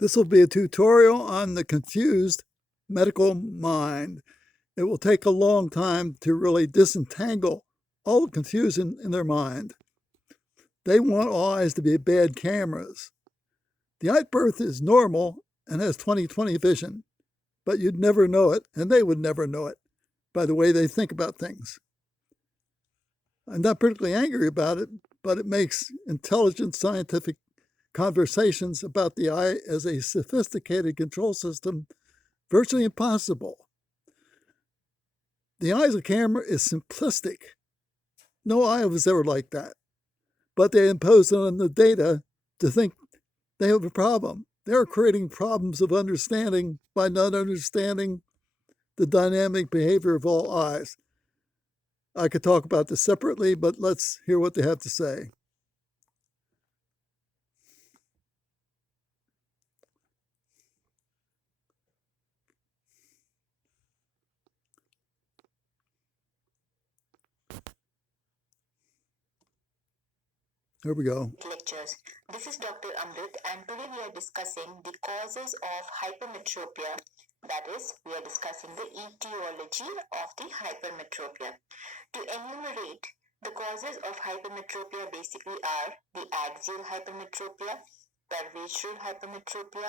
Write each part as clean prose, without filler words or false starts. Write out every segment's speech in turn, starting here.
This will be a tutorial on the confused medical mind. It will take a long time to really disentangle all the confusion in their mind. They want all eyes to be bad cameras. The eye birth is normal and has 20/20 vision, but you'd never know it, and they would never know it by the way they think about things. I'm not particularly angry about it, but it makes intelligent scientific conversations about the eye as a sophisticated control system virtually impossible. The eye as a camera is simplistic. No eye was ever like that. But they impose it on the data to think they have a problem. They're creating problems of understanding by not understanding the dynamic behavior of all eyes. I could talk about this separately, but let's hear what they have to say. Here we go. Lectures. This is Dr. Amrit, and today we are discussing the causes of hypermetropia. That is, we are discussing the etiology of the hypermetropia. To enumerate, the causes of hypermetropia basically are the axial hypermetropia, curvature hypermetropia,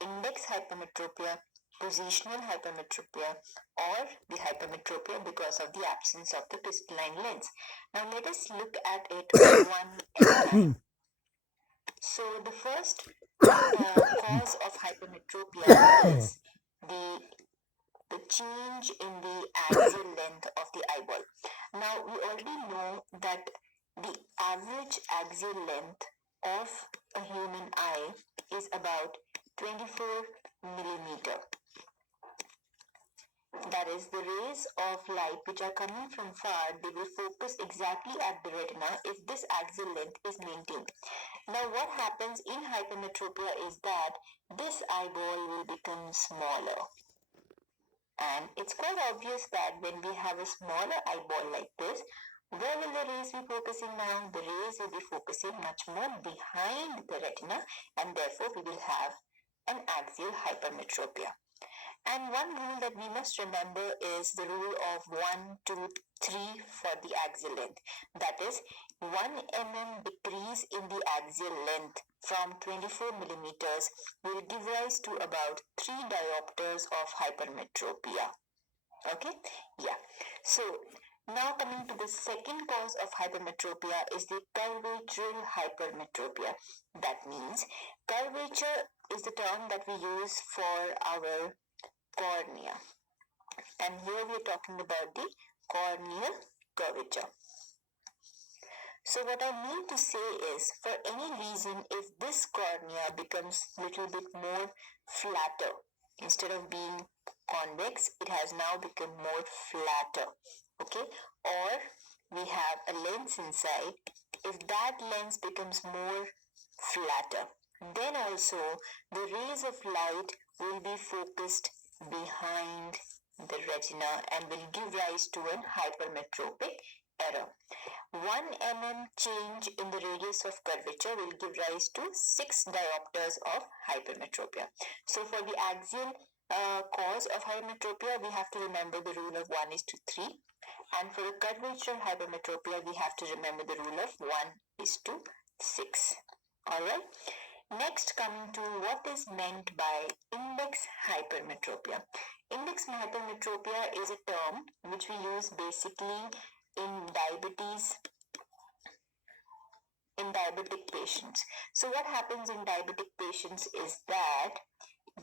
index hypermetropia, positional hypermetropia, or the hypermetropia because of the absence of the crystalline lens. Now let us look at it one at a time. So the first cause of hypermetropia is the change in the axial length of the eyeball. Now we already know that the average axial length of a human eye is about 24 millimeter. That is, the rays of light which are coming from far, they will focus exactly at the retina if this axial length is maintained. Now what happens in hypermetropia is that this eyeball will become smaller. And it's quite obvious that when we have a smaller eyeball like this, where will the rays be focusing now? The rays will be focusing much more behind the retina, and therefore we will have an axial hypermetropia. And one rule that we must remember is the rule of 1, 2, 3 for the axial length. That is, 1 mm decrease in the axial length from 24 millimeters will give rise to about 3 diopters of hypermetropia. Okay? Yeah. So, now coming to the second cause of hypermetropia is the curvatural hypermetropia. That means curvature is the term that we use for our cornea. And here we are talking about the corneal curvature. So what I mean to say is, for any reason, if this cornea becomes a little bit more flatter, instead of being convex, it has now become more flatter. Okay? Or we have a lens inside. If that lens becomes more flatter, then also the rays of light will be focused behind the retina and will give rise to an hypermetropic error. 1 mm change in the radius of curvature will give rise to 6 diopters of hypermetropia. So for the axial cause of hypermetropia, we have to remember the rule of 1 is to 3. And for the curvature hypermetropia, we have to remember the rule of 1 is to 6. Alright. Next, coming to what is meant by index hypermetropia. Index hypermetropia is a term which we use basically in diabetic patients. So what happens in diabetic patients is that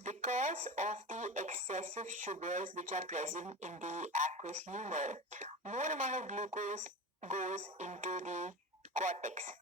because of the excessive sugars which are present in the aqueous humor, more amount of glucose goes into the cortex.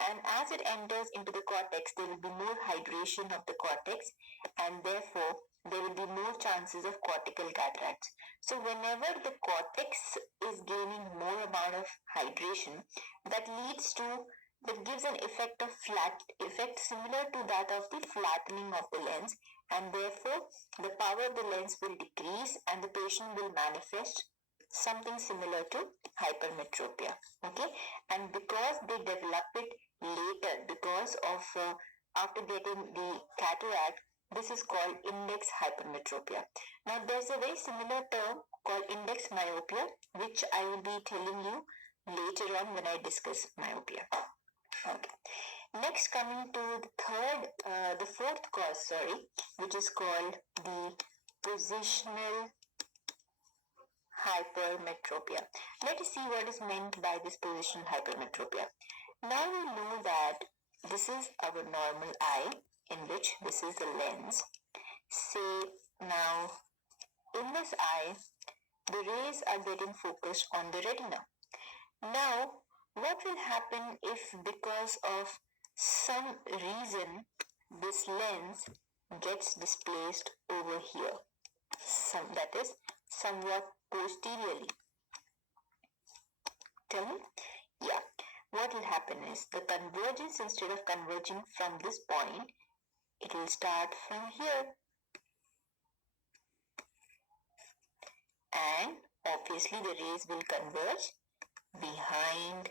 And as it enters into the cortex, there will be more hydration of the cortex, and therefore there will be more chances of cortical cataracts. So whenever the cortex is gaining more amount of hydration, that gives an effect similar to that of the flattening of the lens, and therefore the power of the lens will decrease and the patient will manifest something similar to hypermetropia. Okay, and because they develop it later, because of after getting the cataract, This is called index hypermetropia. Now there's a very similar term called index myopia, which I will be telling you later on when I discuss myopia. Okay. Next, coming to the fourth cause, which is called the positional hypermetropia. Let us see what is meant by this positional hypermetropia. Now we know that this is our normal eye, in which this is the lens. Say now, in this eye, the rays are getting focused on the retina. Now, what will happen if because of some reason this lens gets displaced over here? That is somewhat posteriorly. Tell me? Yeah. What will happen is the convergence, instead of converging from this point, it will start from here. And obviously the rays will converge behind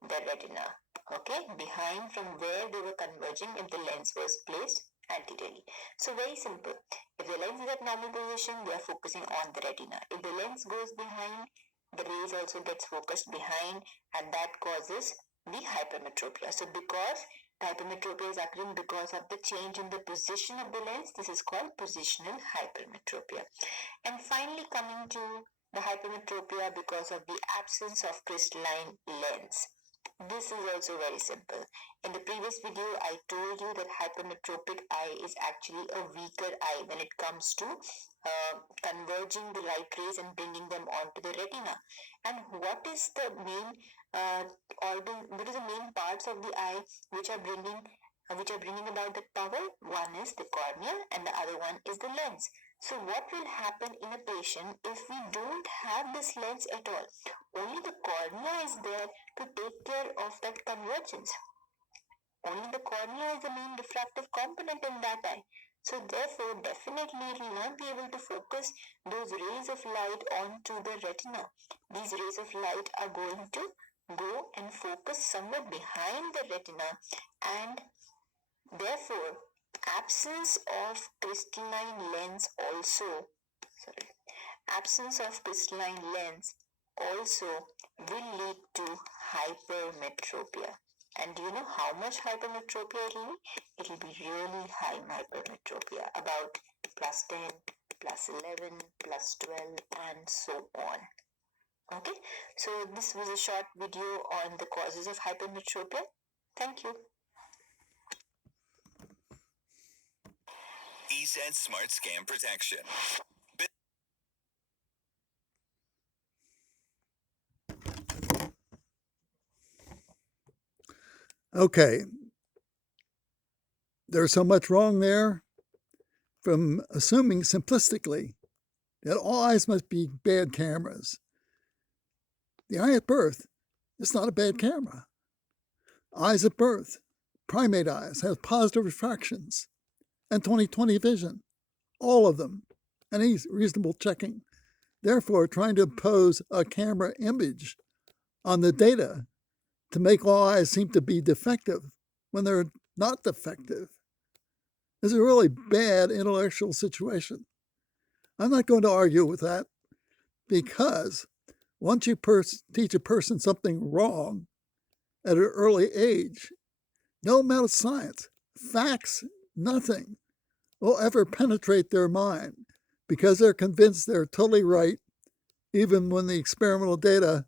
the retina. Okay, behind from where they were converging if the lens was placed anteriorly. So very simple. If the lens is at normal position, they are focusing on the retina. If the lens goes behind, the rays also gets focused behind, and that causes the hypermetropia. So because the hypermetropia is occurring because of the change in the position of the lens, this is called positional hypermetropia. And finally, coming to the hypermetropia because of the absence of crystalline lens. This is also very simple. In the previous video, I told you that hypermetropic eye is actually a weaker eye when it comes to converging the light rays and bringing them onto the retina. And what is the main what is the main parts of the eye which are bringing about the power? One is the cornea and the other one is the lens. So what will happen in a patient if we don't have this lens at all? Only the cornea is there to take care of that convergence. Only the cornea is the main refractive component in that eye. So therefore, definitely it will not be able to focus those rays of light onto the retina. These rays of light are going to go and focus somewhere behind the retina, and therefore absence of crystalline lens also will lead to hypermetropia. And do you know how much hypermetropia it will be? It will be really high hypermetropia, about plus 10, plus 11, plus 12, and so on. Okay, so this was a short video on the causes of hypermetropia. Thank you. ESET Smart Scam Protection. Okay, there's so much wrong there from assuming simplistically that all eyes must be bad cameras. The eye at birth is not a bad camera. Eyes at birth, primate eyes, have positive refractions and 20/20 vision, all of them, any reasonable checking. Therefore, trying to impose a camera image on the data to make all eyes seem to be defective when they're not defective is a really bad intellectual situation. I'm not going to argue with that, because once you teach a person something wrong at an early age, no amount of science, facts, nothing will ever penetrate their mind, because they're convinced they're totally right, even when the experimental data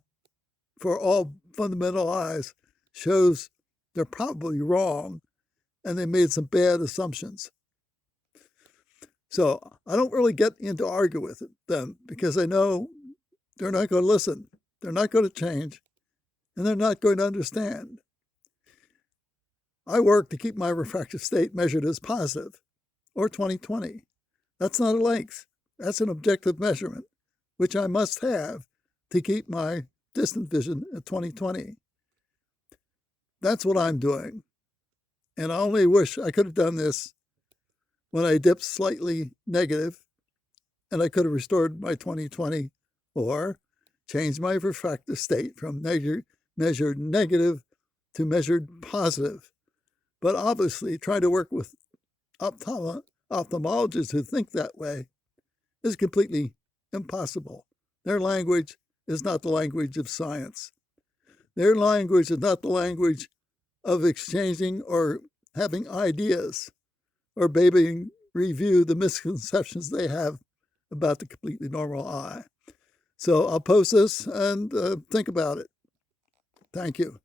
for all fundamental eyes shows they're probably wrong and they made some bad assumptions. So I don't really get into argue with them, because I know they're not going to listen, they're not going to change, and they're not going to understand. I work to keep my refractive state measured as positive, or 20/20. That's not a length, that's an objective measurement, which I must have to keep my distant vision at 20/20. That's what I'm doing. And I only wish I could have done this when I dipped slightly negative, and I could have restored my 20/20, or changed my refractive state from measured negative to measured positive. But obviously, trying to work with ophthalmologists who think that way is completely impossible. Their language is not the language of science. Their language is not the language of exchanging or having ideas or maybe review the misconceptions they have about the completely normal eye. So I'll post this and think about it. Thank you.